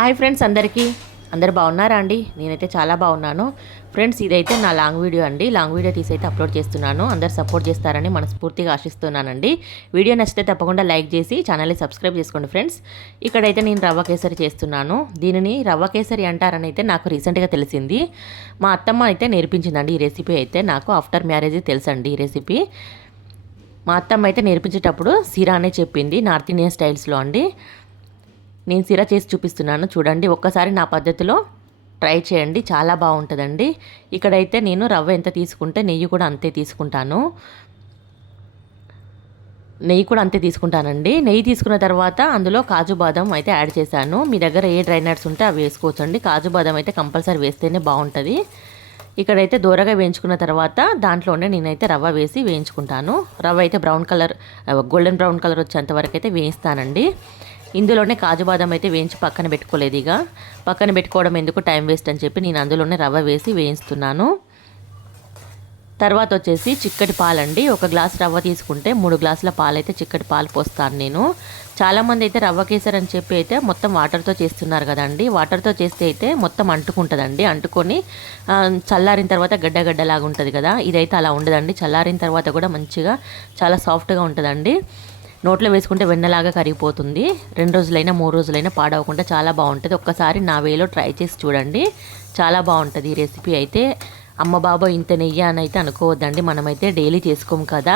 Hi friends అందరికీ. అందరు బాగున్నారా అండి? నేనైతే చాలా బాగున్నాను. ఫ్రెండ్స్ ఇదైతే నా లాంగ్ వీడియో అండి. లాంగ్ వీడియో తీసి అయితే అప్లోడ్ చేస్తున్నాను. అందరు సపోర్ట్ చేస్తారని మనస్ఫూర్తిగా ఆశిస్తున్నానండి. వీడియో నచ్చితే తప్పకుండా లైక్ చేసి ఛానల్ని సబ్స్క్రైబ్ చేసుకోండి ఫ్రెండ్స్. ఇక్కడైతే నేను రవ్వ కేసరి చేస్తున్నాను. దీనిని రవ్వ కేసరి అంటారని అయితే నాకు రీసెంట్గా తెలిసింది. మా అత్తమ్మ అయితే నేర్పించిందండి ఈ రెసిపీ అయితే. నాకు ఆఫ్టర్ మ్యారేజ్ తెలుసండి ఈ రెసిపీ. మా అత్తమ్మ అయితే నేర్పించేటప్పుడు సిరా అనే చెప్పింది నార్త్ ఇండియన్ స్టైల్స్లో అండి. నేను సిరా చేసి చూపిస్తున్నాను. చూడండి ఒక్కసారి నా పద్ధతిలో ట్రై చేయండి. చాలా బాగుంటుందండి. ఇక్కడైతే నేను రవ్వ ఎంత తీసుకుంటే నెయ్యి కూడా అంతే తీసుకుంటాను. నెయ్యి కూడా అంతే తీసుకుంటానండి. నెయ్యి తీసుకున్న తర్వాత అందులో కాజు బాదం అయితే యాడ్ చేశాను. మీ దగ్గర ఏ డ్రై నట్స్ ఉంటే అవి వేసుకోవచ్చండి. కాజు బాదం అయితే కంపల్సరీ వేస్తేనే బాగుంటుంది. ఇక్కడైతే దూరగా వేయించుకున్న తర్వాత దాంట్లోనే నేనైతే రవ్వ వేసి వేయించుకుంటాను. రవ్వ అయితే brown colour golden brown colour వచ్చేంత వరకు అయితే వేయిస్తానండి. ఇందులోనే కాజు బాదం అయితే వేయించి పక్కన పెట్టుకోలేదు ఇక. పక్కన పెట్టుకోవడం ఎందుకు టైం వేస్ట్ అని చెప్పి నేను అందులోనే రవ్వ వేసి వేయిస్తున్నాను. తర్వాత వచ్చేసి చిక్కటి పాలండి. ఒక గ్లాస్ రవ్వ తీసుకుంటే మూడు గ్లాసుల పాలైతే చిక్కటి పాలు పోస్తాను నేను. చాలామంది అయితే రవ్వ కేసర్ అని చెప్పి అయితే మొత్తం వాటర్తో చేస్తున్నారు కదండి. వాటర్తో చేస్తే అయితే మొత్తం అంటుకుంటుందండి. అంటుకొని చల్లారిన తర్వాత గడ్డగడ్డలాగా ఉంటుంది కదా. ఇదైతే అలా ఉండదండి. చల్లారిన తర్వాత కూడా మంచిగా చాలా సాఫ్ట్గా ఉంటుందండి. నోట్లో వేసుకుంటే వెన్నలాగా కరిగిపోతుంది. రెండు రోజులైనా మూడు రోజులైనా పాడవకుండా చాలా బాగుంటుంది. ఒక్కసారి నా వేలో ట్రై చేసి చూడండి. చాలా బాగుంటుంది ఈ రెసిపీ అయితే. అమ్మ బాబా ఇంత నెయ్యి అని అయితే అనుకోవద్దండి. మనమైతే డైలీ చేసుకోము కదా.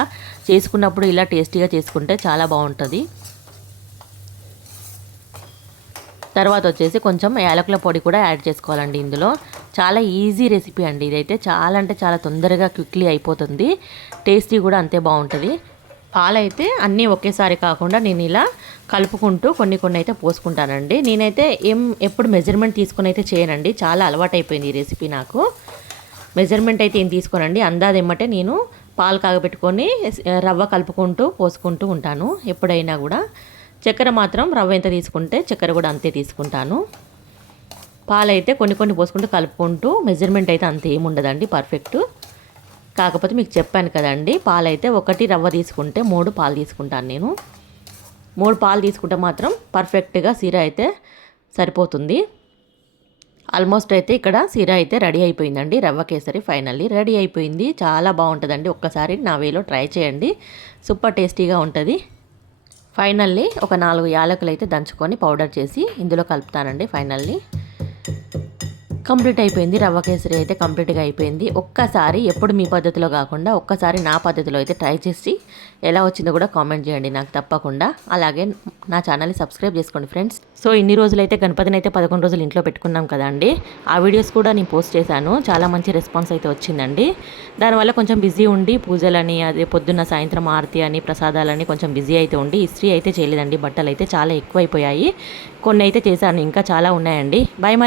చేసుకున్నప్పుడు ఇలా టేస్టీగా చేసుకుంటే చాలా బాగుంటుంది. తర్వాత వచ్చేసి కొంచెం యాలకుల పొడి కూడా యాడ్ చేసుకోవాలండి ఇందులో. చాలా ఈజీ రెసిపీ అండి ఇదైతే. చాలా అంటే చాలా తొందరగా క్విక్లీ అయిపోతుంది. టేస్టీ కూడా అంతే బాగుంటుంది. పాలైతే అన్నీ ఒకేసారి కాకుండా నేను ఇలా కలుపుకుంటూ కొన్ని కొన్ని అయితే పోసుకుంటానండి. నేనైతే ఏం ఎప్పుడు మెజర్మెంట్ తీసుకుని అయితే చేయనండి. చాలా అలవాటు అయిపోయింది ఈ రెసిపీ నాకు. మెజర్మెంట్ అయితే ఏం తీసుకోనండి. అందాది ఏమంటే నేను పాలు కాగబెట్టుకొని రవ్వ కలుపుకుంటూ పోసుకుంటూ ఉంటాను. ఎప్పుడైనా కూడా. చక్కెర మాత్రం రవ్వ ఎంత తీసుకుంటే చక్కెర కూడా అంతే తీసుకుంటాను. పాలైతే కొన్ని కొన్ని పోసుకుంటూ కలుపుకుంటూ మెజర్మెంట్ అయితే అంత ఏముండదండి. పర్ఫెక్ట్. కాకపోతే మీకు చెప్పాను కదండి పాలు అయితే ఒకటి రవ్వ తీసుకుంటే మూడు పాలు తీసుకుంటాను నేను. మూడు పాలు తీసుకుంటే మాత్రం పర్ఫెక్ట్గా సీర అయితే సరిపోతుంది. ఆల్మోస్ట్ అయితే ఇక్కడ సీర అయితే రెడీ అయిపోయిందండి రవ్వ కేసరి ఫైనల్లీ రెడీ అయిపోయింది. చాలా బాగుంటుందండి ఒక్కసారి నా వేలో ట్రై చేయండి సూపర్ టేస్టీగా ఉంటుంది. ఫైనల్లీ ఒక నాలుగు యాలకులు అయితే దంచుకొని పౌడర్ చేసి ఇందులో కలుపుతానండి ఫైనల్లీ. కంప్లీట్ అయిపోయింది రవ్వ కేసరి అయితే కంప్లీట్గా అయిపోయింది. ఒక్కసారి ఎప్పుడు మీ పద్ధతిలో కాకుండా ఒక్కసారి నా పద్ధతిలో అయితే ట్రై చేసి ఎలా వచ్చిందో కూడా కామెంట్ చేయండి నాకు తప్పకుండా. అలాగే నా ఛానల్ని సబ్స్క్రైబ్ చేసుకోండి ఫ్రెండ్స్. సో ఇన్ని రోజులైతే గణపతిని అయితే పదకొండు రోజులు ఇంట్లో పెట్టుకున్నాం కదండి. ఆ వీడియోస్ కూడా నేను పోస్ట్ చేశాను. చాలా మంచి రెస్పాన్స్ అయితే వచ్చిందండి. దానివల్ల కొంచెం బిజీ ఉండి పూజలని అదే పొద్దున్న సాయంత్రం ఆరతి అని ప్రసాదాలని కొంచెం బిజీ అయితే ఉండి ఇస్త్రీ అయితే చేయలేదండి. బట్టలు అయితే చాలా ఎక్కువైపోయాయి. కొన్ని అయితే చేశాను. ఇంకా చాలా ఉన్నాయండి. బాయ్ మరి.